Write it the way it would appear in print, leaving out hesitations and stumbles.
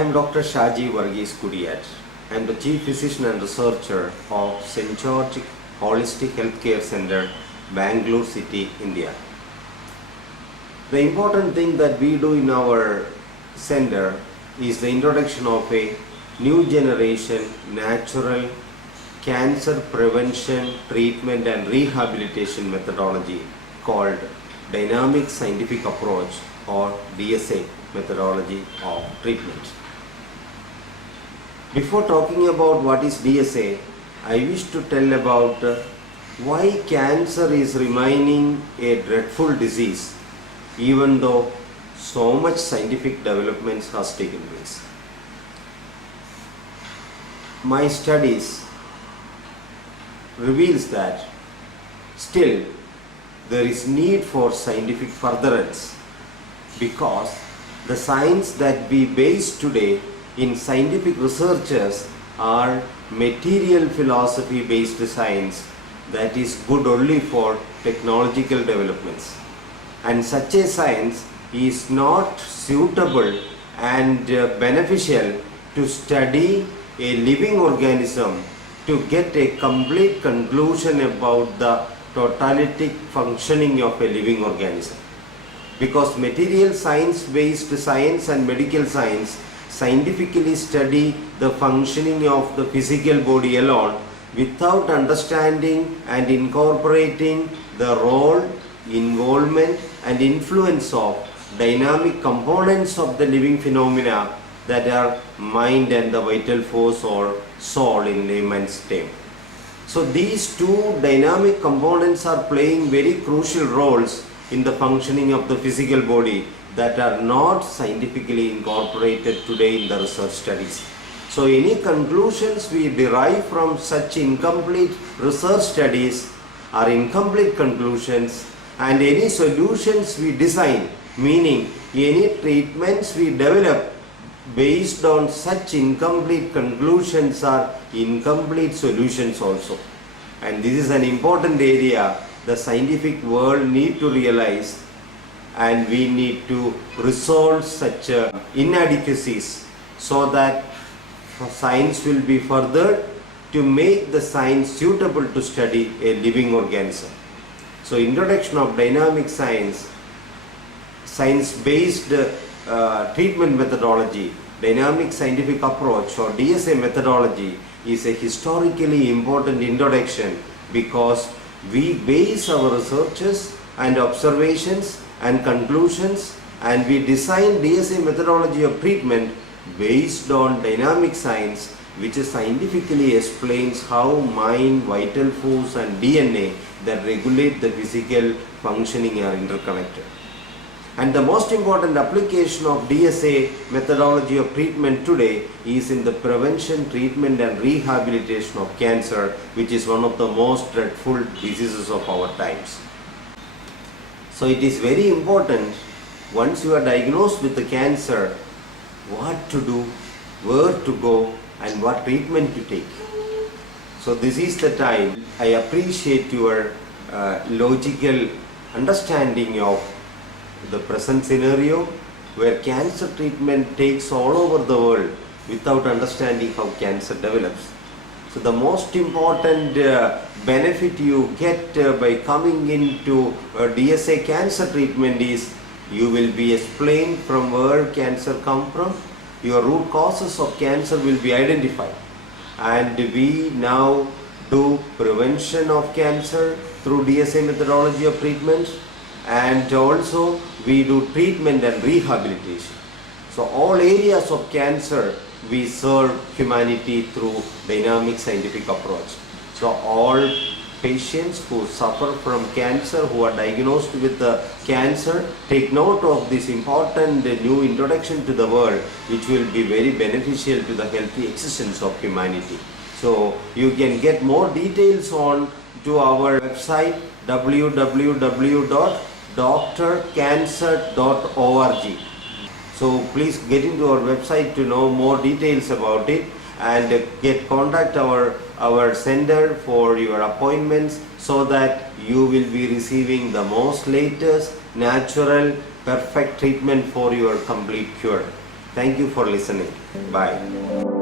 am Dr. Shaji Varghese Kudiyat. I am the Chief Physician and Researcher of St. George Holistic Healthcare Center, Bangalore City, India. The important thing that we do in our center is the introduction of a new generation natural cancer prevention, treatment and rehabilitation methodology called Dynamic Scientific Approach or DSA methodology of treatment. Before talking about what is DSA, I wish to tell about why cancer is remaining a dreadful disease even though so much scientific developments has taken place. My studies reveals that still there is need for scientific furtherance because the science that we base today in scientific researches are material philosophy based science that is good only for technological developments, and such a science is not suitable and beneficial to study a living organism to get a complete conclusion about the totality functioning of a living organism. Because material science based science and medical science scientifically study the functioning of the physical body alone without understanding and incorporating the role, involvement and influence of dynamic components of the living phenomena that are mind and the vital force or soul in layman's term. So these two dynamic components are playing very crucial roles in the functioning of the physical body that are not scientifically incorporated today in the research studies. So any conclusions we derive from such incomplete research studies are incomplete conclusions, and any solutions we design, meaning any treatments we develop based on such incomplete conclusions are incomplete solutions also. And this is an important area the scientific world need to realize, and we need to resolve such inadequacies so that science will be furthered to make the science suitable to study a living organism. So introduction of dynamic science, science-based treatment methodology, dynamic scientific approach or DSA methodology is a historically important introduction because we base our researches and observations and conclusions, and we design DSA methodology of treatment based on dynamic science, which scientifically explains how mind, vital force and DNA that regulate the physical functioning are interconnected. And the most important application of DSA methodology of treatment today is in the prevention, treatment and rehabilitation of cancer, which is one of the most dreadful diseases of our times. So it is very important, once you are diagnosed with the cancer, what to do, where to go and what treatment to take. So this is the time I appreciate your logical understanding of the present scenario where cancer treatment takes all over the world without understanding how cancer develops. So the most important benefit you get by coming into DSA cancer treatment is you will be explained from where cancer come from, your root causes of cancer will be identified, and we now do prevention of cancer through DSA methodology of treatment, and also we do treatment and rehabilitation. So all areas of cancer we serve humanity through dynamic scientific approach. So all patients who suffer from cancer, who are diagnosed with the cancer, take note of this important new introduction to the world, which will be very beneficial to the healthy existence of humanity. So you can get more details on to our website www.drcancer.org. So please get into our website to know more details about it, and contact our center for your appointments so that you will be receiving the most latest natural perfect treatment for your complete cure. Thank you for listening. Bye.